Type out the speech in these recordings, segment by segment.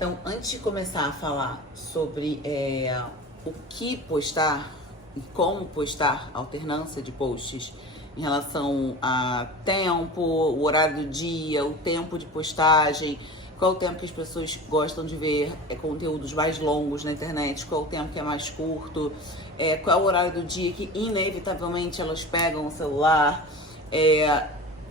Então, antes de começar a falar sobre o que postar e como postar, alternância de posts em relação a tempo, o horário do dia, o tempo de postagem, qual o tempo que as pessoas gostam de ver conteúdos mais longos na internet, qual o tempo que é mais curto, qual o horário do dia que inevitavelmente elas pegam o celular,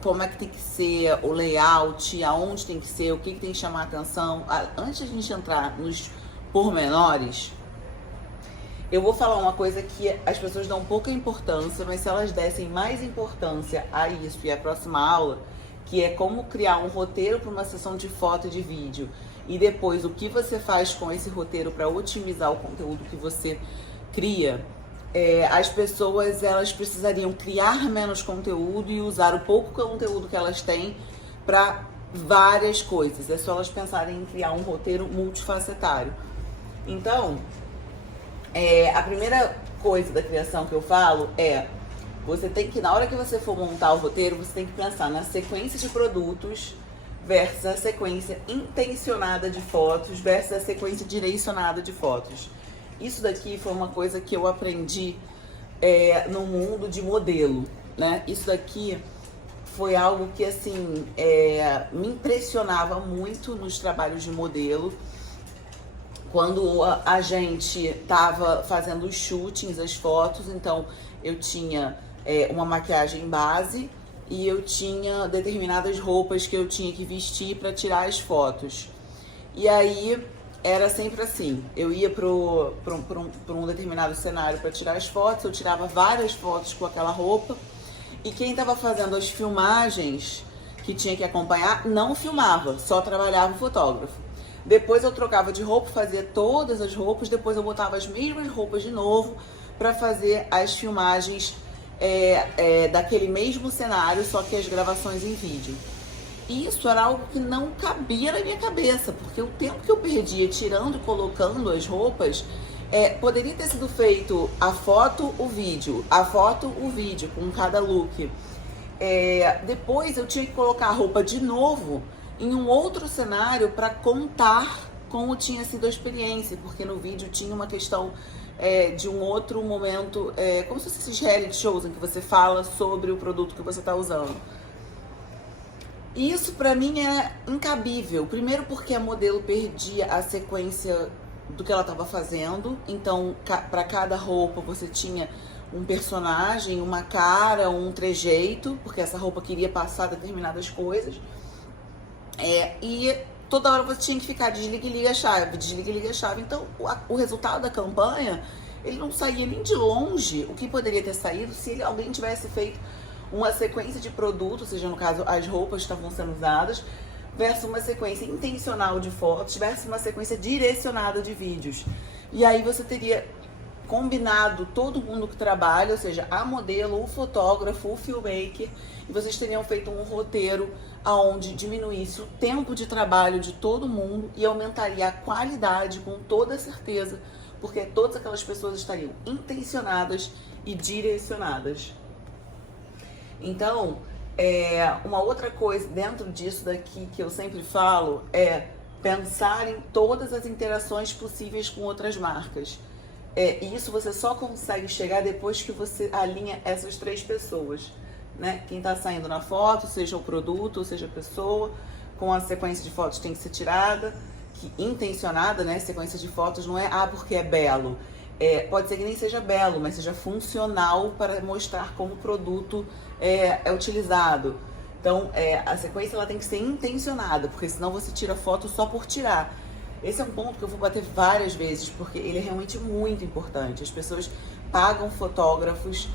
como é que tem que ser o layout, aonde tem que ser, o que tem que chamar a atenção. Antes de a gente entrar nos pormenores, eu vou falar uma coisa que as pessoas dão pouca importância, mas se elas dessem mais importância a isso e a próxima aula, que é como criar um roteiro para uma sessão de foto e de vídeo, e depois o que você faz com esse roteiro para otimizar o conteúdo que você cria, as pessoas elas precisariam criar menos conteúdo e usar o pouco conteúdo que elas têm para várias coisas. É só elas pensarem em criar um roteiro multifacetário. Então, a primeira coisa da criação que eu falo você tem que, na hora que você for montar o roteiro, você tem que pensar na sequência de produtos versus a sequência intencionada de fotos versus a sequência direcionada de fotos. Isso daqui foi uma coisa que eu aprendi no mundo de modelo, né? Isso daqui foi algo que, assim, me impressionava muito nos trabalhos de modelo. Quando a gente estava fazendo os shootings, as fotos, então eu tinha uma maquiagem base e eu tinha determinadas roupas que eu tinha que vestir para tirar as fotos. E aí era sempre assim, eu ia para um determinado cenário para tirar as fotos, eu tirava várias fotos com aquela roupa, e quem estava fazendo as filmagens que tinha que acompanhar não filmava, só trabalhava o fotógrafo. Depois eu trocava de roupa, fazia todas as roupas, depois eu botava as mesmas roupas de novo para fazer as filmagens daquele mesmo cenário, só que as gravações em vídeo. E isso era algo que não cabia na minha cabeça, porque o tempo que eu perdia tirando e colocando as roupas, poderia ter sido feito a foto, o vídeo, com cada look. Depois eu tinha que colocar a roupa de novo em um outro cenário para contar como tinha sido a experiência, porque no vídeo tinha uma questão de um outro momento, como se fosse esses reality shows em que você fala sobre o produto que você está usando. E isso pra mim é incabível. Primeiro porque a modelo perdia a sequência do que ela estava fazendo. Então, para cada roupa você tinha um personagem, uma cara, um trejeito, porque essa roupa queria passar determinadas coisas. E toda hora você tinha que ficar desliga e liga a chave, desliga e liga a chave. Então, o resultado da campanha, ele não saía nem de longe o que poderia ter saído se alguém tivesse feito uma sequência de produtos, seja no caso as roupas que estavam sendo usadas, versus uma sequência intencional de fotos, versus uma sequência direcionada de vídeos. E aí você teria combinado todo mundo que trabalha, ou seja, a modelo, o fotógrafo, o filmmaker, e vocês teriam feito um roteiro onde diminuísse o tempo de trabalho de todo mundo e aumentaria a qualidade com toda certeza, porque todas aquelas pessoas estariam intencionadas e direcionadas. Então, uma outra coisa dentro disso daqui que eu sempre falo é pensar em todas as interações possíveis com outras marcas. E isso você só consegue chegar depois que você alinha essas três pessoas, né? Quem está saindo na foto, seja o produto, seja a pessoa, com a sequência de fotos tem que ser tirada, intencionada, né? Sequência de fotos não é porque é belo. Pode ser que nem seja belo, mas seja funcional para mostrar como o produto é utilizado. Então, a sequência ela tem que ser intencionada, porque senão você tira foto só por tirar. Esse é um ponto que eu vou bater várias vezes, porque ele é realmente muito importante. As pessoas pagam fotógrafos,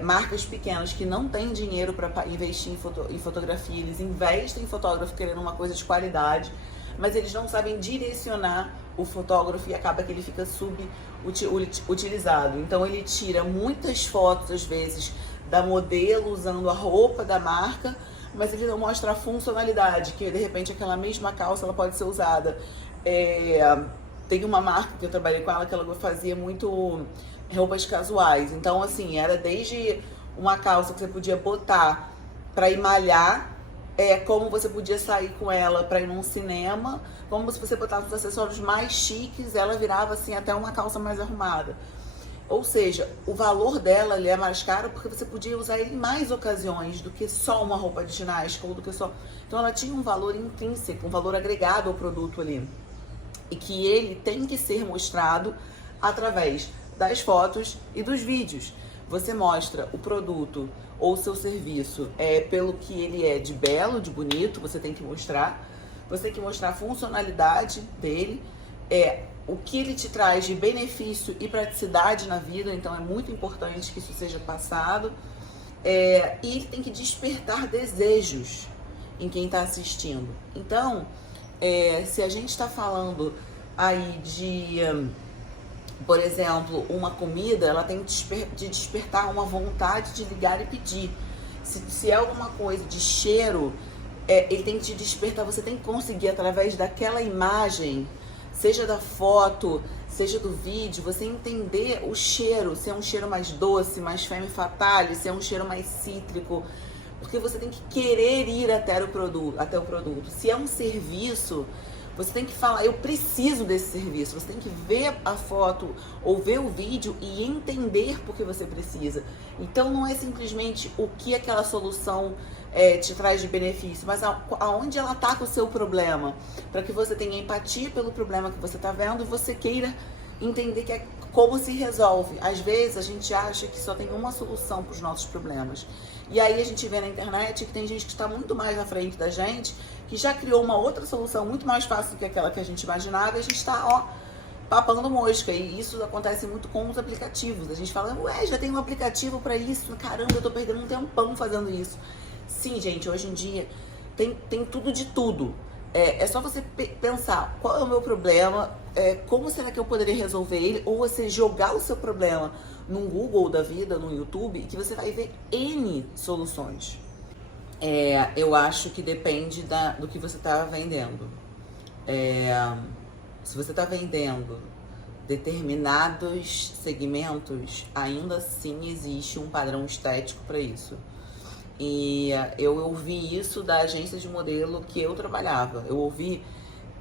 marcas pequenas que não têm dinheiro para investir em fotografia, eles investem em fotógrafo querendo uma coisa de qualidade, mas eles não sabem direcionar o fotógrafo e acaba que ele fica subutilizado. Então ele tira muitas fotos, às vezes, da modelo usando a roupa da marca, mas ele não mostra a funcionalidade, que de repente aquela mesma calça ela pode ser usada. Tem uma marca que eu trabalhei com ela que ela fazia muito roupas casuais. Então, assim, era desde uma calça que você podia botar para ir malhar, como você podia sair com ela para ir num cinema, como se você botasse os acessórios mais chiques, ela virava assim até uma calça mais arrumada. Ou seja, o valor dela ele é mais caro porque você podia usar ele em mais ocasiões do que só uma roupa de ginástica ou do que só... Então ela tinha um valor intrínseco, um valor agregado ao produto ali. E que ele tem que ser mostrado através das fotos e dos vídeos. Você mostra o produto ou seu serviço pelo que ele é de belo, de bonito, você tem que mostrar. Você tem que mostrar a funcionalidade dele, o que ele te traz de benefício e praticidade na vida, então é muito importante que isso seja passado. E ele tem que despertar desejos em quem está assistindo. Então, se a gente está falando aí de, por exemplo, uma comida, ela tem de despertar uma vontade de ligar e pedir. Se é alguma coisa de cheiro, ele tem que te despertar, você tem que conseguir através daquela imagem, seja da foto, seja do vídeo, você entender o cheiro, se é um cheiro mais doce, mais femme fatale, se é um cheiro mais cítrico, porque você tem que querer ir até o produto. Se é um serviço, você tem que falar, eu preciso desse serviço. Você tem que ver a foto ou ver o vídeo e entender por que você precisa. Então não é simplesmente o que aquela solução te traz de benefício, mas aonde ela está com o seu problema, para que você tenha empatia pelo problema que você está vendo e você queira entender como se resolve. Às vezes a gente acha que só tem uma solução para os nossos problemas. E aí a gente vê na internet que tem gente que está muito mais à frente da gente, que já criou uma outra solução muito mais fácil do que aquela que a gente imaginava, e a gente está, papando mosca. E isso acontece muito com os aplicativos. A gente fala, ué, já tem um aplicativo para isso, caramba, eu tô perdendo um tempão fazendo isso. Sim, gente, hoje em dia tem tudo de tudo. É só você pensar, qual é o meu problema, como será que eu poderia resolver ele, ou você jogar o seu problema num Google da vida, no YouTube, que você vai ver N soluções. Eu acho que depende do que você está vendendo. Se você está vendendo determinados segmentos, ainda assim existe um padrão estético para isso. E eu ouvi isso da agência de modelo que eu trabalhava. Eu ouvi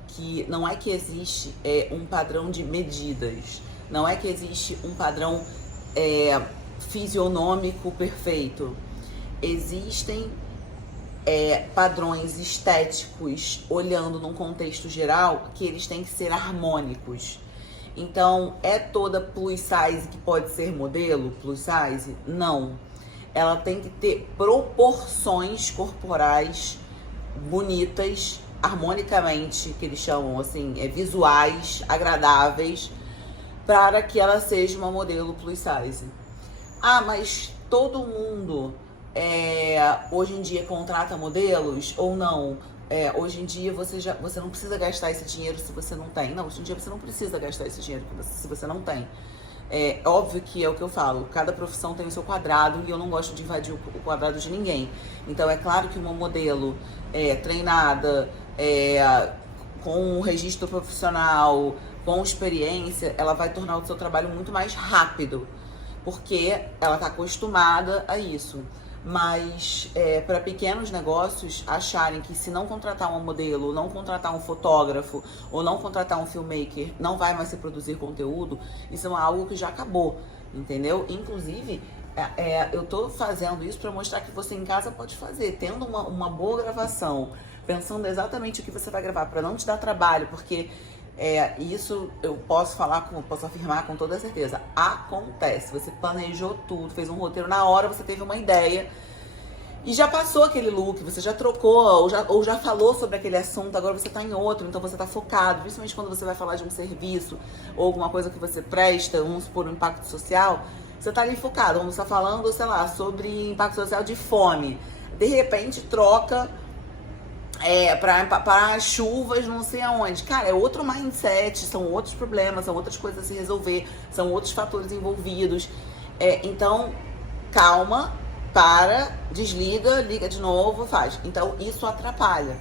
que não é que existe um padrão de medidas, não é que existe um padrão fisionômico perfeito. Existem padrões estéticos, olhando num contexto geral, que eles têm que ser harmônicos. Então, toda plus size que pode ser modelo plus size? Não. Ela tem que ter proporções corporais bonitas, harmonicamente, que eles chamam assim, visuais, agradáveis, para que ela seja uma modelo plus size. Mas todo mundo hoje em dia contrata modelos ou não? Hoje em dia você não precisa gastar esse dinheiro se você não tem. Não, hoje em dia você não precisa gastar esse dinheiro se você não tem. Óbvio que é o que eu falo, cada profissão tem o seu quadrado e eu não gosto de invadir o quadrado de ninguém. Então é claro que uma modelo treinada, com um registro profissional, com experiência, ela vai tornar o seu trabalho muito mais rápido, porque ela está acostumada a isso. Mas para pequenos negócios acharem que se não contratar uma modelo, ou não contratar um fotógrafo, ou não contratar um filmmaker, não vai mais se produzir conteúdo, isso é algo que já acabou, entendeu? Inclusive, eu tô fazendo isso para mostrar que você em casa pode fazer, tendo uma boa gravação, pensando exatamente o que você vai gravar, para não te dar trabalho, porque isso eu posso afirmar com toda certeza. Acontece, você planejou tudo, fez um roteiro na hora, você teve uma ideia e já passou aquele look, você já trocou ou já falou sobre aquele assunto, agora você tá em outro, então você tá focado, principalmente quando você vai falar de um serviço ou alguma coisa que você presta, vamos supor, um impacto social, você tá ali focado, vamos estar falando, sei lá, sobre impacto social de fome, de repente troca para chuvas não sei aonde. Cara, é outro mindset, são outros problemas, são outras coisas a se resolver, são outros fatores envolvidos. Então, calma, desliga, liga de novo, faz. Então, isso atrapalha.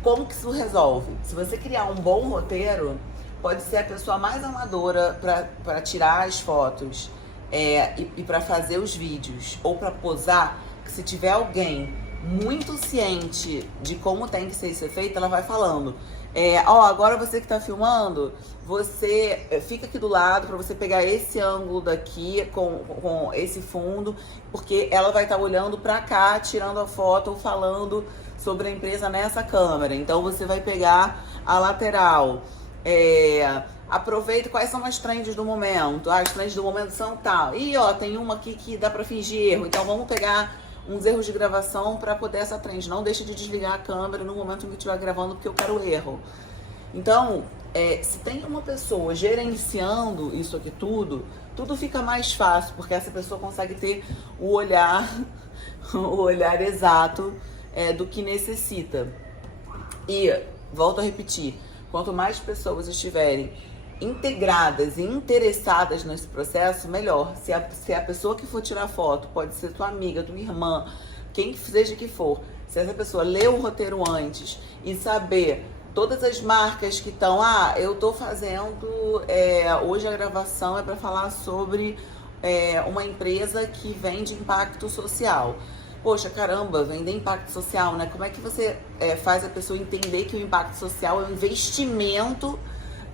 Como que isso resolve? Se você criar um bom roteiro, pode ser a pessoa mais amadora para tirar as fotos e para fazer os vídeos, ou para posar, que se tiver alguém muito ciente de como tem que ser isso feito, ela vai falando. Agora você que tá filmando, você fica aqui do lado para você pegar esse ângulo daqui com esse fundo, porque ela vai estar olhando para cá, tirando a foto ou falando sobre a empresa nessa câmera. Então você vai pegar a lateral. Aproveita quais são as trends do momento. As trends do momento são tal. E tem uma aqui que dá para fingir erro. Então vamos pegar uns erros de gravação para poder essa trend. Não deixe de desligar a câmera no momento em que estiver gravando, porque eu quero erro. Então, se tem uma pessoa gerenciando isso aqui tudo fica mais fácil, porque essa pessoa consegue ter o olhar exato do que necessita. E, volto a repetir, quanto mais pessoas estiverem integradas e interessadas nesse processo, melhor. Se a pessoa que for tirar foto, pode ser tua amiga, tua irmã, quem seja que for, se essa pessoa ler o roteiro antes e saber todas as marcas que estão, eu tô fazendo, hoje a gravação é para falar sobre uma empresa que vende impacto social. Poxa, caramba, vender impacto social, né? Como é que você faz a pessoa entender que o impacto social é um investimento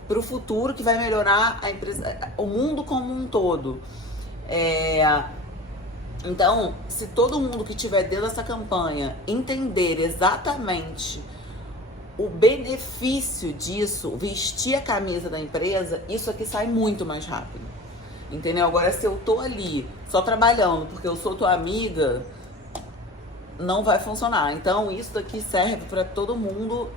para o futuro que vai melhorar a empresa, o mundo como um todo? Então, se todo mundo que estiver dentro dessa campanha entender exatamente o benefício disso, vestir a camisa da empresa, isso aqui sai muito mais rápido. Entendeu? Agora, se eu tô ali só trabalhando porque eu sou tua amiga, não vai funcionar. Então, isso daqui serve para todo mundo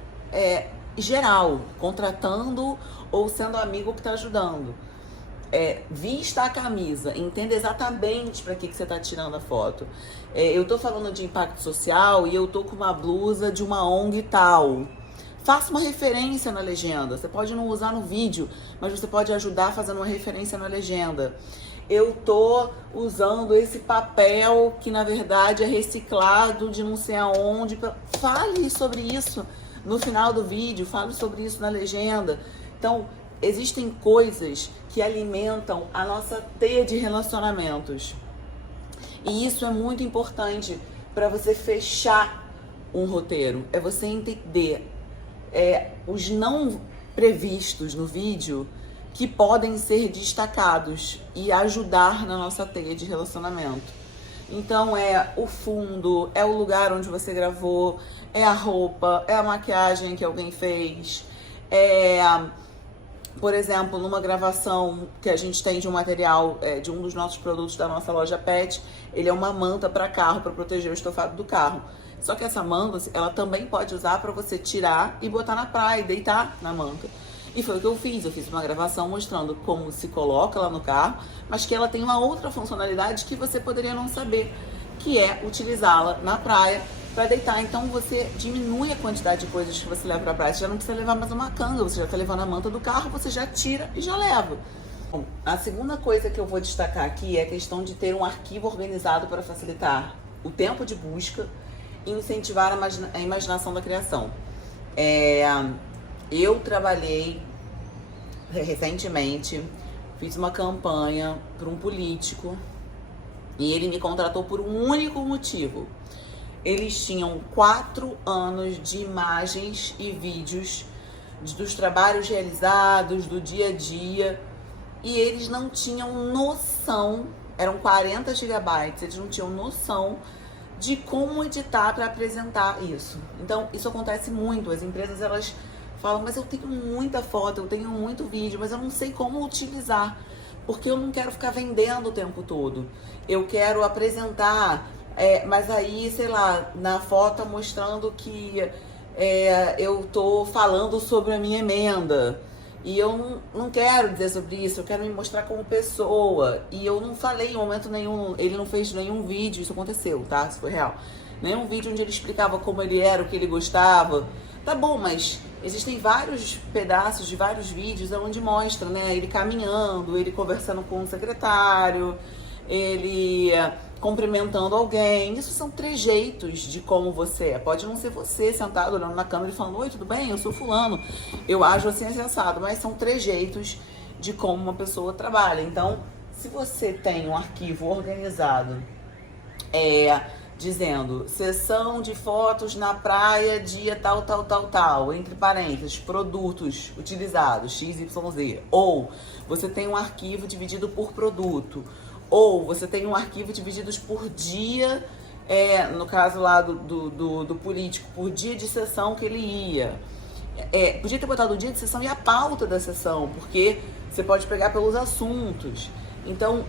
geral, contratando ou sendo amigo que está ajudando. Vista a camisa, entenda exatamente para que você está tirando a foto. Eu tô falando de impacto social e eu tô com uma blusa de uma ONG tal. Faça uma referência na legenda. Você pode não usar no vídeo, mas você pode ajudar fazendo uma referência na legenda. Eu tô usando esse papel que na verdade é reciclado de não sei aonde. Fale sobre isso no final do vídeo, fale sobre isso na legenda. Então, existem coisas que alimentam a nossa teia de relacionamentos. E isso é muito importante para você fechar um roteiro. É você entender os não previstos no vídeo que podem ser destacados e ajudar na nossa teia de relacionamento. Então o fundo, o lugar onde você gravou, a roupa, a maquiagem que alguém fez, por exemplo, numa gravação que a gente tem de um material, de um dos nossos produtos da nossa loja Pet, ele é uma manta para carro, para proteger o estofado do carro. Só que essa manta, ela também pode usar para você tirar e botar na praia, deitar na manta. E foi o que eu fiz uma gravação mostrando como se coloca lá no carro, mas que ela tem uma outra funcionalidade que você poderia não saber, que é utilizá-la na praia para deitar. Então você diminui a quantidade de coisas que você leva para a praia. Você já não precisa levar mais uma canga, você já está levando a manta do carro, você já tira e já leva. Bom, a segunda coisa que eu vou destacar aqui é a questão de ter um arquivo organizado para facilitar o tempo de busca e incentivar a imaginação da criação. Eu trabalhei recentemente, fiz uma campanha para um político e ele me contratou por um único motivo. Eles tinham 4 anos de imagens e vídeos dos trabalhos realizados, do dia a dia, e eles não tinham noção, eram 40 gigabytes, eles não tinham noção de como editar para apresentar isso. Então, isso acontece muito. As empresas, elas falam, mas eu tenho muita foto, eu tenho muito vídeo, mas eu não sei como utilizar, porque eu não quero ficar vendendo o tempo todo. Eu quero apresentar, mas aí, sei lá, na foto mostrando que eu tô falando sobre a minha emenda. E eu não quero dizer sobre isso, eu quero me mostrar como pessoa. E eu não falei em momento nenhum, ele não fez nenhum vídeo, isso aconteceu, tá? Isso foi real. Nenhum vídeo onde ele explicava como ele era, o que ele gostava. Tá bom, mas existem vários pedaços de vários vídeos onde mostra, né? Ele caminhando, ele conversando com o secretário, ele cumprimentando alguém. Isso são trejeitos de como você é. Pode não ser você sentado olhando na câmera e falando, oi, tudo bem? Eu sou fulano. Eu ajo assim, assado. Mas são trejeitos de como uma pessoa trabalha. Então, se você tem um arquivo organizado, dizendo sessão de fotos na praia, dia tal, tal, tal, tal, entre parênteses, produtos utilizados, XYZ. Ou você tem um arquivo dividido por produto. Ou você tem um arquivo dividido por dia, no caso lá do político, por dia de sessão que ele ia. Podia ter botado o dia de sessão e a pauta da sessão, porque você pode pegar pelos assuntos. Então,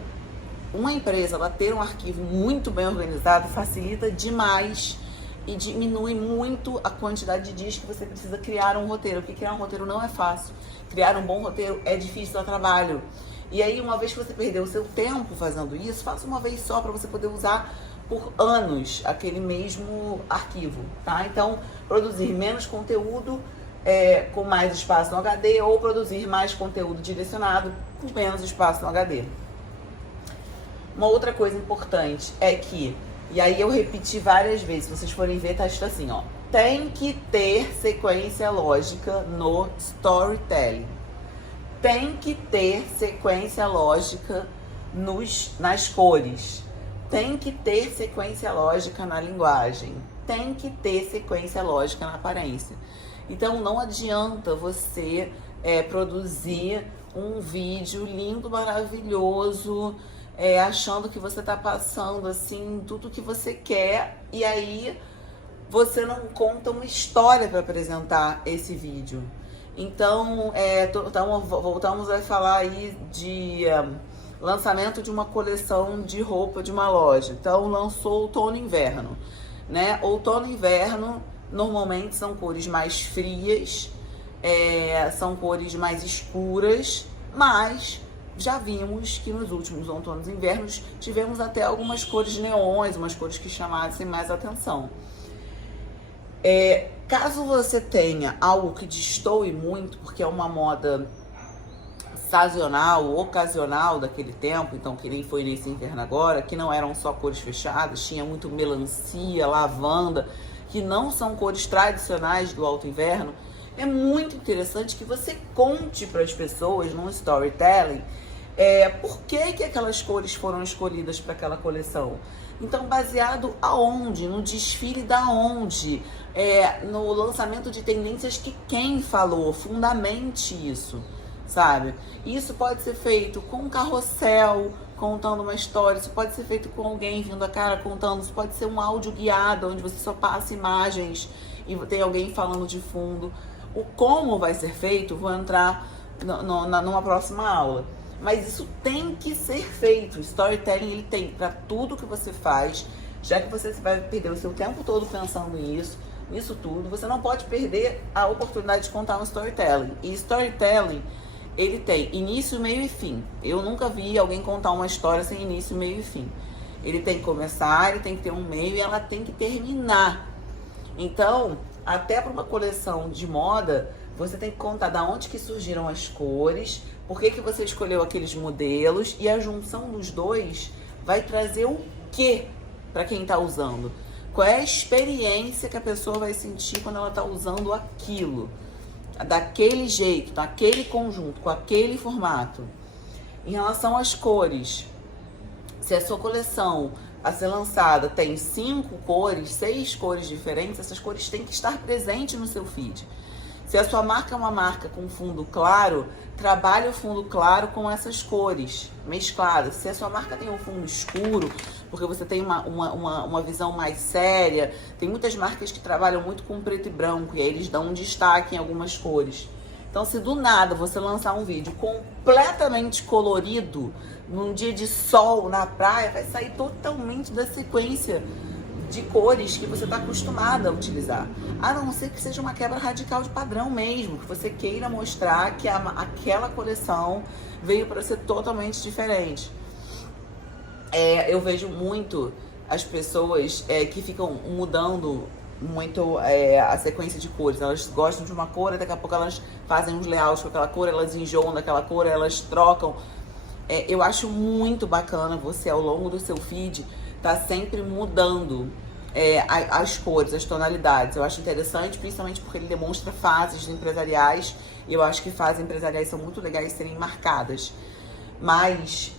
uma empresa, ela ter um arquivo muito bem organizado facilita demais e diminui muito a quantidade de dias que você precisa criar um roteiro, porque criar um roteiro não é fácil. Criar um bom roteiro é difícil, dá trabalho. E aí, uma vez que você perdeu o seu tempo fazendo isso, faça uma vez só para você poder usar por anos aquele mesmo arquivo, tá? Então, produzir menos conteúdo com mais espaço no HD ou produzir mais conteúdo direcionado com menos espaço no HD. Uma outra coisa importante é que, e aí eu repeti várias vezes, se vocês forem ver, tá escrito assim, ó. Tem que ter sequência lógica no storytelling. Tem que ter sequência lógica nas cores. Tem que ter sequência lógica na linguagem. Tem que ter sequência lógica na aparência. Então não adianta você produzir um vídeo lindo, maravilhoso, achando que você tá passando assim tudo que você quer, e aí você não conta uma história para apresentar esse vídeo. Então, voltamos a falar aí de lançamento de uma coleção de roupa de uma loja. Então, lançou outono e inverno, né? Outono e inverno normalmente são cores mais frias, são cores mais escuras, mas já vimos que nos últimos outonos e invernos tivemos até algumas cores neons, umas cores que chamassem mais atenção. Caso você tenha algo que destoe muito, porque é uma moda sazonal, ocasional daquele tempo, então que nem foi nesse inverno agora, que não eram só cores fechadas, tinha muito melancia, lavanda, que não são cores tradicionais do alto inverno, é muito interessante que você conte para as pessoas no storytelling por que aquelas cores foram escolhidas para aquela coleção. Então, baseado aonde? No desfile da onde? No lançamento de tendências que quem falou? Fundamente isso, sabe? Isso pode ser feito com um carrossel, contando uma história. Isso pode ser feito com alguém vindo a cara contando. Isso pode ser um áudio guiado, onde você só passa imagens e tem alguém falando de fundo. O como vai ser feito, vou entrar numa próxima aula. Mas isso tem que ser feito. Storytelling, ele tem para tudo que você faz. Já que você vai perder o seu tempo todo pensando nisso tudo, você não pode perder a oportunidade de contar um storytelling. E storytelling, ele tem início, meio e fim. Eu nunca vi alguém contar uma história sem início, meio e fim. Ele tem que começar, ele tem que ter um meio e ela tem que terminar. Então, até para uma coleção de moda, você tem que contar da onde que surgiram as cores, por que você escolheu aqueles modelos, e a junção dos dois vai trazer o quê para quem está usando? Qual é a experiência que a pessoa vai sentir quando ela está usando aquilo? Daquele jeito, daquele conjunto, com aquele formato. Em relação às cores, se a sua coleção a ser lançada tem 5 cores, 6 cores diferentes, essas cores têm que estar presentes no seu feed. Se a sua marca é uma marca com fundo claro, trabalhe o fundo claro com essas cores mescladas. Se a sua marca tem um fundo escuro, porque você tem uma visão mais séria, tem muitas marcas que trabalham muito com preto e branco, e aí eles dão um destaque em algumas cores. Então, se do nada você lançar um vídeo completamente colorido, num dia de sol na praia, vai sair totalmente da sequência de cores que você está acostumada a utilizar. A não ser que seja uma quebra radical de padrão mesmo, que você queira mostrar que aquela coleção veio para ser totalmente diferente. Eu vejo muito as pessoas que ficam mudando muito a sequência de cores. Elas gostam de uma cor e daqui a pouco elas fazem uns layouts com aquela cor, elas enjoam daquela cor, elas trocam. Eu acho muito bacana você, ao longo do seu feed, tá sempre mudando as cores, as tonalidades. Eu acho interessante, principalmente porque ele demonstra fases empresariais, e eu acho que fases empresariais são muito legais de serem marcadas. Mas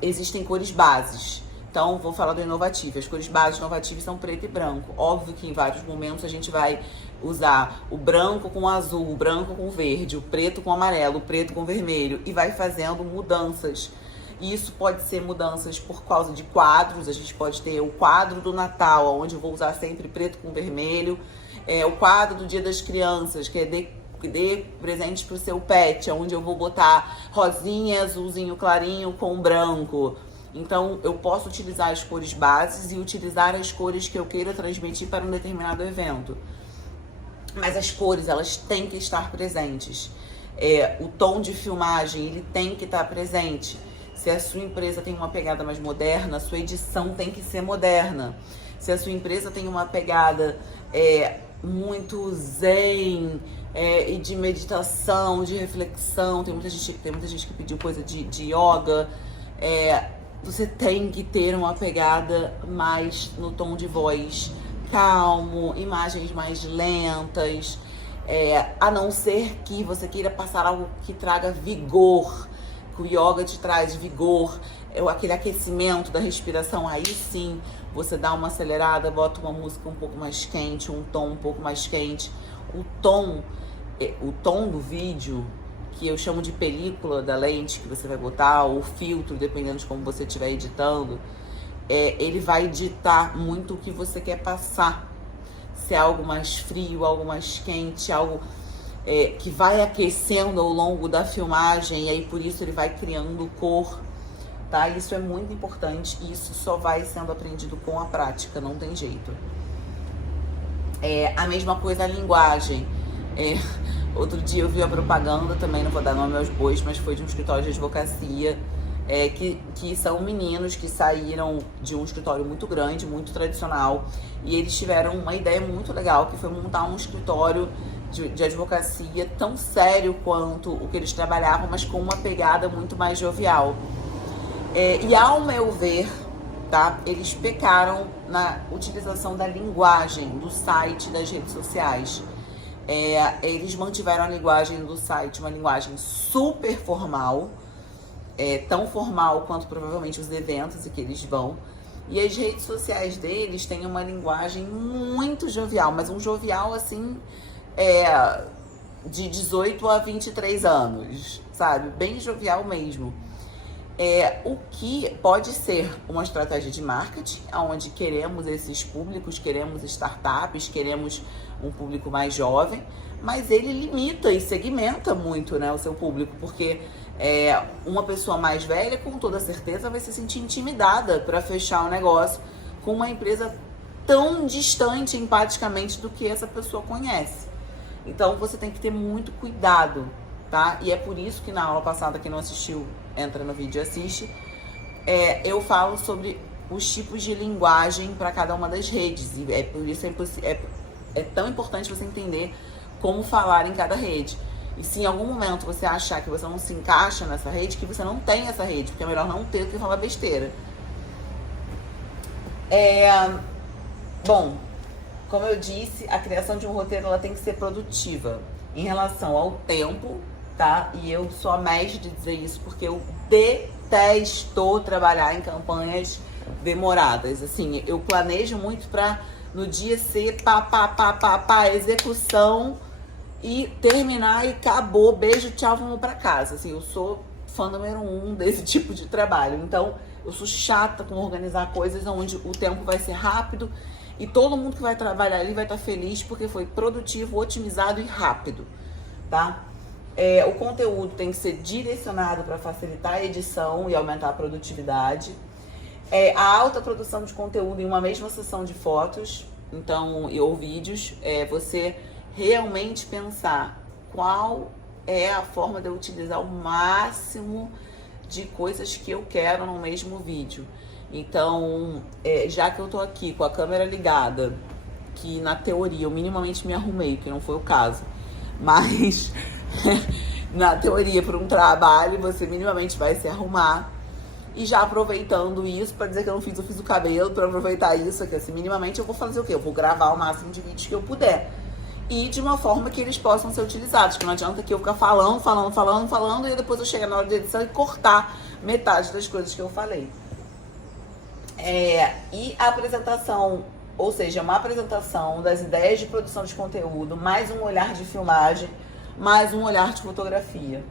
existem cores bases. Então, vou falar do inovativo. As cores básicas inovativas são preto e branco. Óbvio que em vários momentos a gente vai usar o branco com azul, o branco com verde, o preto com amarelo, o preto com vermelho e vai fazendo mudanças. E isso pode ser mudanças por causa de quadros. A gente pode ter o quadro do Natal, onde eu vou usar sempre preto com vermelho. O quadro do Dia das Crianças, que é dê presente pro seu pet, onde eu vou botar rosinha, azulzinho clarinho com branco. Então, eu posso utilizar as cores bases e utilizar as cores que eu queira transmitir para um determinado evento. Mas as cores, elas têm que estar presentes. O tom de filmagem, ele tem que estar presente. Se a sua empresa tem uma pegada mais moderna, a sua edição tem que ser moderna. Se a sua empresa tem uma pegada muito zen e de meditação, de reflexão, tem muita gente que pediu coisa de yoga, você tem que ter uma pegada mais no tom de voz calmo, imagens mais lentas, a não ser que você queira passar algo que traga vigor, que o yoga te traz vigor, aquele aquecimento da respiração. Aí sim, você dá uma acelerada, bota uma música um pouco mais quente, um tom um pouco mais quente. O tom do vídeo, que eu chamo de película da lente que você vai botar, ou filtro, dependendo de como você estiver editando, ele vai ditar muito o que você quer passar. Se é algo mais frio, algo mais quente, algo que vai aquecendo ao longo da filmagem, e aí por isso ele vai criando cor, tá? Isso é muito importante e isso só vai sendo aprendido com a prática, não tem jeito. A mesma coisa a linguagem. Outro dia eu vi a propaganda, também não vou dar nome aos bois, mas foi de um escritório de advocacia, que são meninos que saíram de um escritório muito grande, muito tradicional, e eles tiveram uma ideia muito legal, que foi montar um escritório de advocacia tão sério quanto o que eles trabalhavam, mas com uma pegada muito mais jovial. E ao meu ver, tá, eles pecaram na utilização da linguagem do site, das redes sociais. Eles mantiveram a linguagem do site, uma linguagem super formal, tão formal quanto provavelmente os eventos em que eles vão. E as redes sociais deles têm uma linguagem muito jovial, mas um jovial assim, de 18 a 23 anos, sabe? Bem jovial mesmo. O que pode ser uma estratégia de marketing, onde queremos esses públicos, queremos startups, queremos um público mais jovem, mas ele limita e segmenta muito, né, o seu público, porque uma pessoa mais velha, com toda certeza, vai se sentir intimidada para fechar um negócio com uma empresa tão distante empaticamente do que essa pessoa conhece. Então, você tem que ter muito cuidado, tá? E é por isso que na aula passada, quem não assistiu, entra no vídeo e assiste, eu falo sobre os tipos de linguagem para cada uma das redes. E por isso é tão importante você entender como falar em cada rede. E se em algum momento você achar que você não se encaixa nessa rede, que você não tem essa rede, porque é melhor não ter do que falar besteira. Bom, como eu disse, a criação de um roteiro ela tem que ser produtiva em relação ao tempo, tá? E eu sou a mestre de dizer isso porque eu detesto trabalhar em campanhas demoradas. Assim, eu planejo muito pra no dia ser execução e terminar e acabou, beijo, tchau, vamos pra casa. Assim, eu sou fã número 1 desse tipo de trabalho. Então, eu sou chata com organizar coisas onde o tempo vai ser rápido e todo mundo que vai trabalhar ali vai estar feliz porque foi produtivo, otimizado e rápido, tá? O conteúdo tem que ser direcionado para facilitar a edição e aumentar a produtividade. A alta produção de conteúdo em uma mesma sessão de fotos, então, ou vídeos, você realmente pensar qual é a forma de eu utilizar o máximo de coisas que eu quero no mesmo vídeo. Então, já que eu tô aqui com a câmera ligada, que na teoria eu minimamente me arrumei, que não foi o caso, mas na teoria para um trabalho você minimamente vai se arrumar. E já aproveitando isso, para dizer que eu fiz o cabelo, para aproveitar isso, que assim, minimamente eu vou fazer o quê? Eu vou gravar o máximo de vídeos que eu puder. E de uma forma que eles possam ser utilizados, que não adianta que eu ficar falando, e depois eu chegar na hora de edição e cortar metade das coisas que eu falei. E a apresentação, ou seja, uma apresentação das ideias de produção de conteúdo, mais um olhar de filmagem, mais um olhar de fotografia.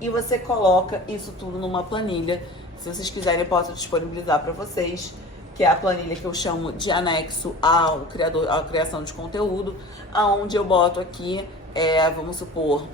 E você coloca isso tudo numa planilha. Se vocês quiserem, eu posso disponibilizar para vocês, que é a planilha que eu chamo de anexo à criação de conteúdo, aonde eu boto aqui, vamos supor,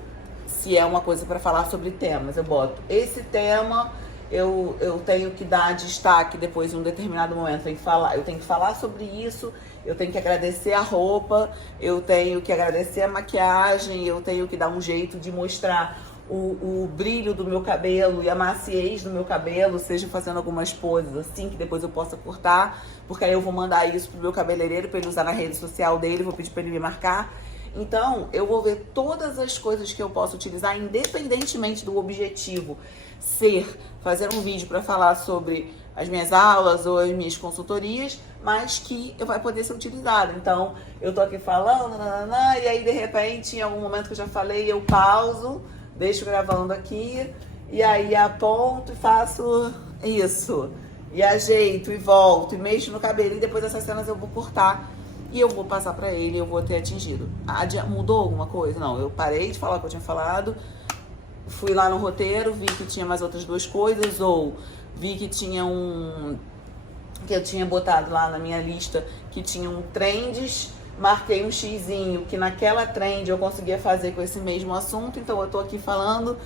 se é uma coisa para falar sobre temas, eu boto esse tema. Eu tenho que dar destaque depois, em um determinado momento, eu tenho que falar sobre isso, eu tenho que agradecer a roupa, eu tenho que agradecer a maquiagem, eu tenho que dar um jeito de mostrar o brilho do meu cabelo e a maciez do meu cabelo, seja fazendo algumas poses assim, que depois eu possa cortar, porque aí eu vou mandar isso pro meu cabeleireiro para ele usar na rede social dele, vou pedir para ele me marcar. Então, eu vou ver todas as coisas que eu posso utilizar, independentemente do objetivo ser fazer um vídeo para falar sobre as minhas aulas ou as minhas consultorias, mas que vai poder ser utilizado. Então, eu tô aqui falando, e aí de repente, em algum momento que eu já falei, eu pauso, deixo gravando aqui, e aí aponto e faço isso, e ajeito, e volto, e mexo no cabelo, e depois dessas cenas eu vou cortar, e eu vou passar pra ele, eu vou ter atingido. Mudou alguma coisa? Não, eu parei de falar o que eu tinha falado, fui lá no roteiro, vi que tinha mais outras duas coisas, ou vi que tinha que eu tinha botado lá na minha lista, que tinha trends, marquei um xizinho, que naquela trend eu conseguia fazer com esse mesmo assunto, então eu tô aqui falando,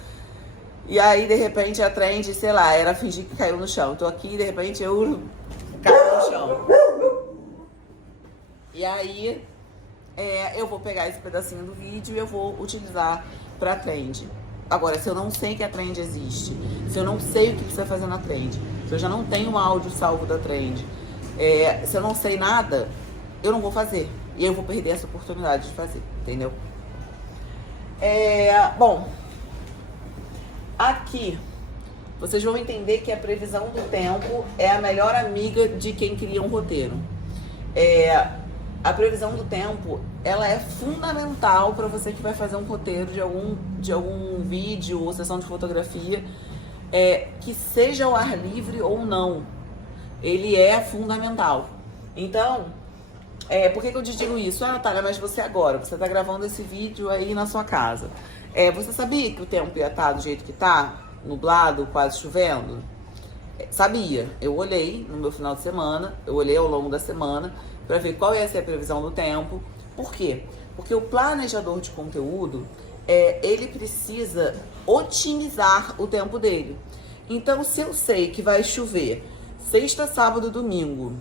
e aí de repente a trend, sei lá, era fingir que caiu no chão. Eu tô aqui e de repente eu caio no chão. E aí eu vou pegar esse pedacinho do vídeo e eu vou utilizar pra trend. Agora, se eu não sei que a trend existe, se eu não sei o que precisa fazer na trend, se eu já não tenho um áudio salvo da trend, se eu não sei nada, eu não vou fazer. E eu vou perder essa oportunidade de fazer, entendeu? Bom, aqui vocês vão entender que a previsão do tempo é a melhor amiga de quem cria um roteiro. A previsão do tempo, ela é fundamental para você que vai fazer um roteiro de algum vídeo ou sessão de fotografia, que seja ao ar livre ou não. Ele é fundamental. Então, por que eu te digo isso? Natália, mas você tá gravando esse vídeo aí na sua casa. Você sabia que o tempo ia estar do jeito que tá? Nublado, quase chovendo? Sabia. Eu olhei no meu final de semana, eu olhei ao longo da semana, para ver qual ia ser a previsão do tempo. Por quê? Porque o planejador de conteúdo, ele precisa otimizar o tempo dele. Então, se eu sei que vai chover sexta, sábado, domingo,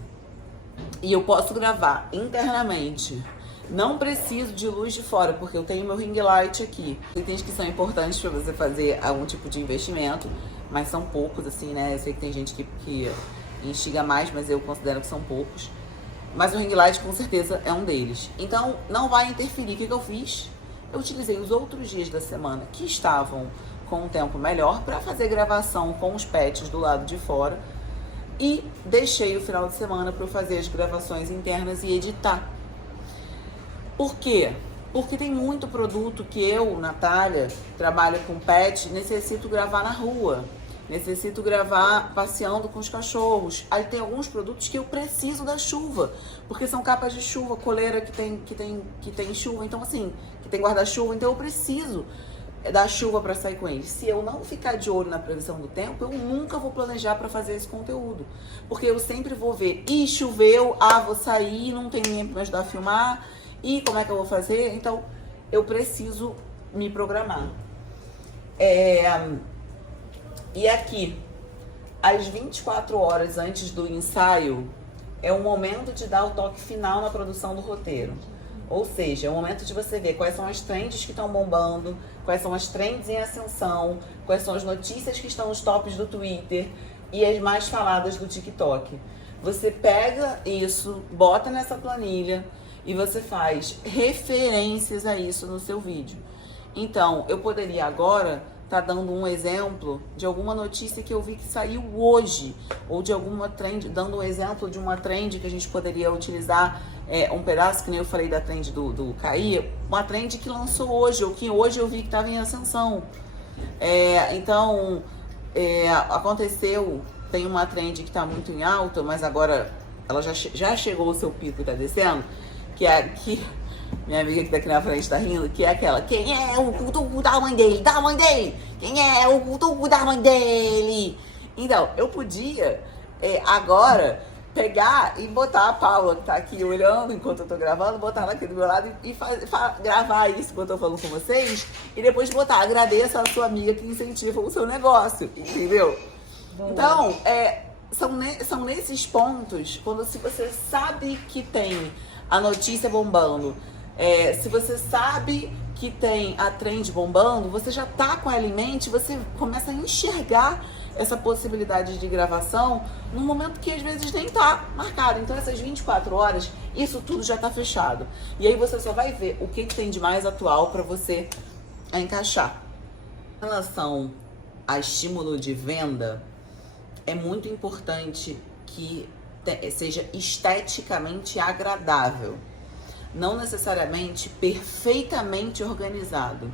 e eu posso gravar internamente, não preciso de luz de fora, porque eu tenho meu ring light aqui. Itens que são importantes para você fazer algum tipo de investimento, mas são poucos, assim, né? Eu sei que tem gente que instiga mais, mas eu considero que são poucos. Mas o ring light com certeza é um deles. Então não vai interferir. O que eu fiz? Eu utilizei os outros dias da semana que estavam com um tempo melhor para fazer gravação com os pets do lado de fora. E deixei o final de semana para eu fazer as gravações internas e editar. Por quê? Porque tem muito produto que eu, Natália, trabalho com pet, necessito gravar na rua. Necessito gravar passeando com os cachorros. Aí tem alguns produtos que eu preciso da chuva, porque são capas de chuva, coleira que tem chuva, então assim, que tem guarda-chuva, então eu preciso da chuva para sair com eles. Se eu não ficar de olho na previsão do tempo, eu nunca vou planejar para fazer esse conteúdo, porque eu sempre vou ver, choveu, vou sair, não tem ninguém para me ajudar a filmar, e como é que eu vou fazer? Então eu preciso me programar. E aqui, às 24 horas antes do ensaio, é o momento de dar o toque final na produção do roteiro. Ou seja, é o momento de você ver quais são as trends que estão bombando, quais são as trends em ascensão, quais são as notícias que estão nos tops do Twitter e as mais faladas do TikTok. Você pega isso, bota nessa planilha e você faz referências a isso no seu vídeo. Então, eu poderia agora tá dando um exemplo de alguma notícia que eu vi que saiu hoje, ou de alguma trend, dando um exemplo de uma trend que a gente poderia utilizar, um pedaço, que nem eu falei da trend do Caí, uma trend que lançou hoje, ou que hoje eu vi que estava em ascensão. Então, aconteceu tem uma trend que tá muito em alta, mas agora ela já chegou ao seu pico e tá descendo, que é aqui, minha amiga que tá aqui na frente tá rindo, que é aquela, quem é o cutuco da mãe dele? Da mãe dele! Quem é o cutuco da mãe dele? Então, eu podia agora pegar e botar a Paula, que tá aqui olhando enquanto eu tô gravando, botar ela aqui do meu lado e gravar isso enquanto eu tô falando com vocês, e depois botar, agradeça a sua amiga que incentiva o seu negócio, entendeu? Boa. Então, são nesses pontos, quando se você sabe que tem a notícia bombando, se você sabe que tem a trend bombando, você já tá com ela em mente, você começa a enxergar essa possibilidade de gravação num momento que às vezes nem tá marcado. Então essas 24 horas, isso tudo já tá fechado. E aí você só vai ver o que tem de mais atual para você encaixar. Em relação a estímulo de venda, é muito importante que seja esteticamente agradável. Não necessariamente perfeitamente organizado.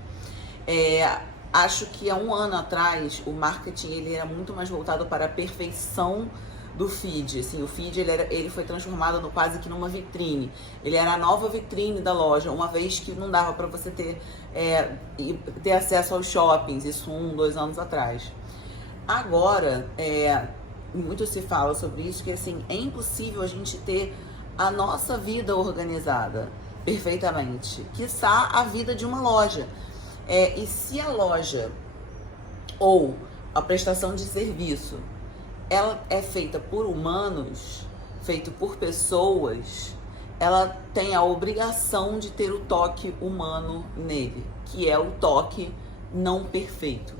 Acho que há um ano atrás o marketing ele era muito mais voltado para a perfeição do feed. Assim, o feed ele foi transformado quase que numa vitrine. Ele era a nova vitrine da loja, uma vez que não dava para você ter acesso aos shoppings, isso 2 anos atrás. Agora, muito se fala sobre isso, que assim, é impossível a gente ter a nossa vida organizada perfeitamente, quiçá a vida de uma loja. E se a loja ou a prestação de serviço ela é feita por humanos, feito por pessoas, ela tem a obrigação de ter o toque humano nele, que é o toque não perfeito.